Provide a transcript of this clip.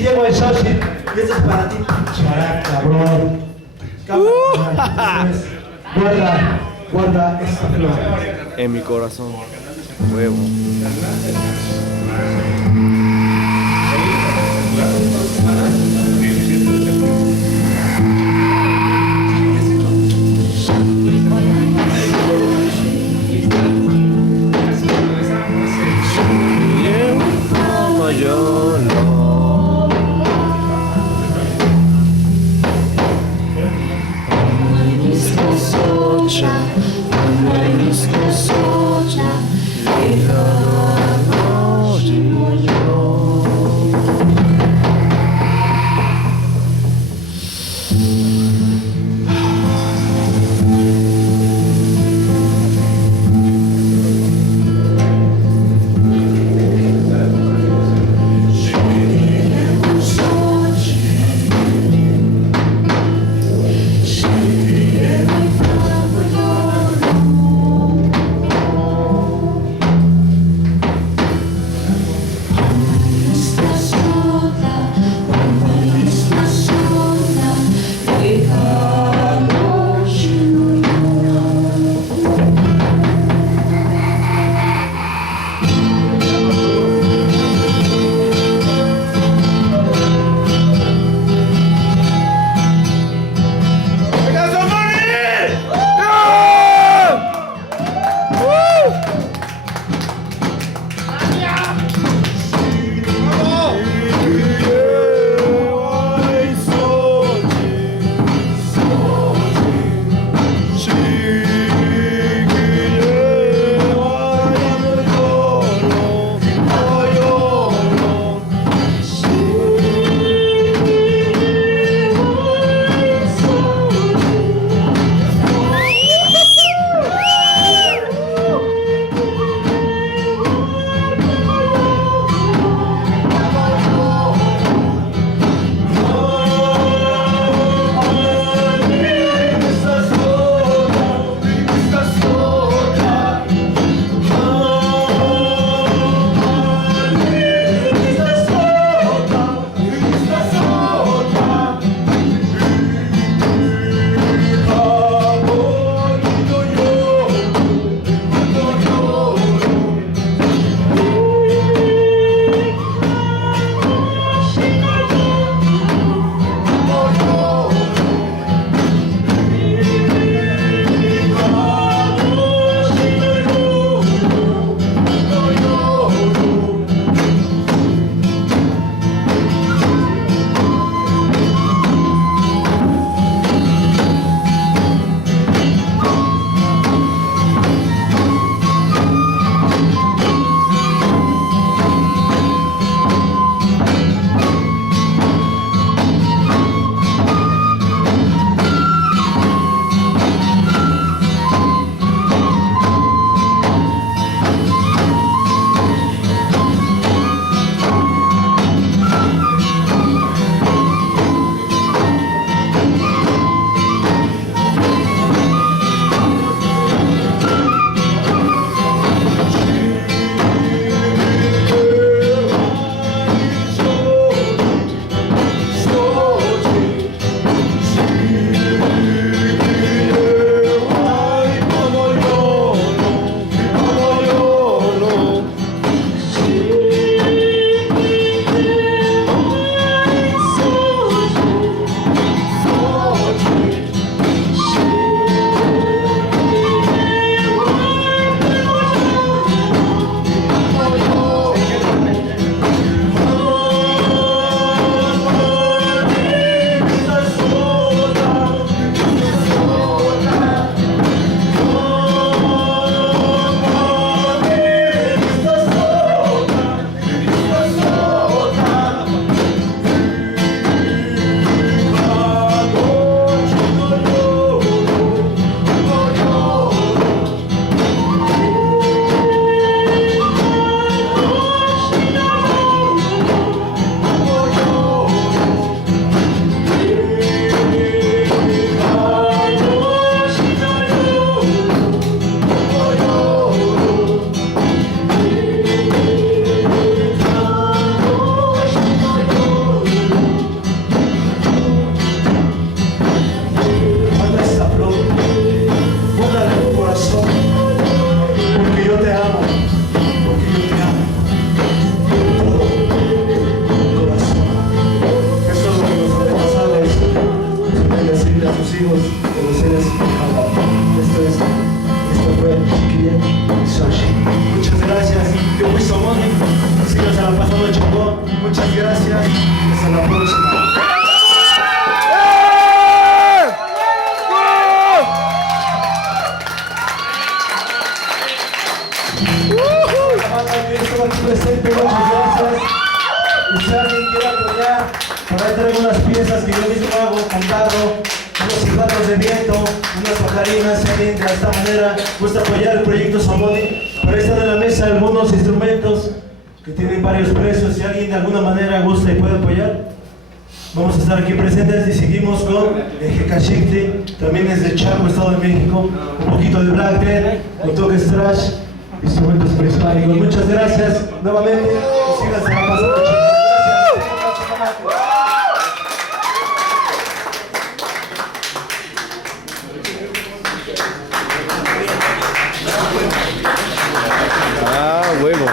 Guillermo de Xochitl, y esto es para ti, Chará, cabrón. Guarda esta flor. En mi corazón, huevo. Yo no. en la próxima. La banda que estuvo aquí presente, muchas gracias. Y si alguien quiere apoyar, por ahí traigo unas piezas que yo mismo hago con barro, unos silbatos de viento, unas bajarinas. Si alguien de esta manera gusta apoyar el proyecto Somoni, por ahí están en la mesa algunos instrumentos que tienen varios precios. Si alguien de alguna manera gusta y puede apoyar, vamos a estar aquí presentes. Y seguimos con Jecachicli, también es de Chaco, Estado de México, un poquito de Black Death, con toques trash, instrumentos prehispánicos. Muchas gracias nuevamente, y síganse la pasando chingón. Ah, huevo.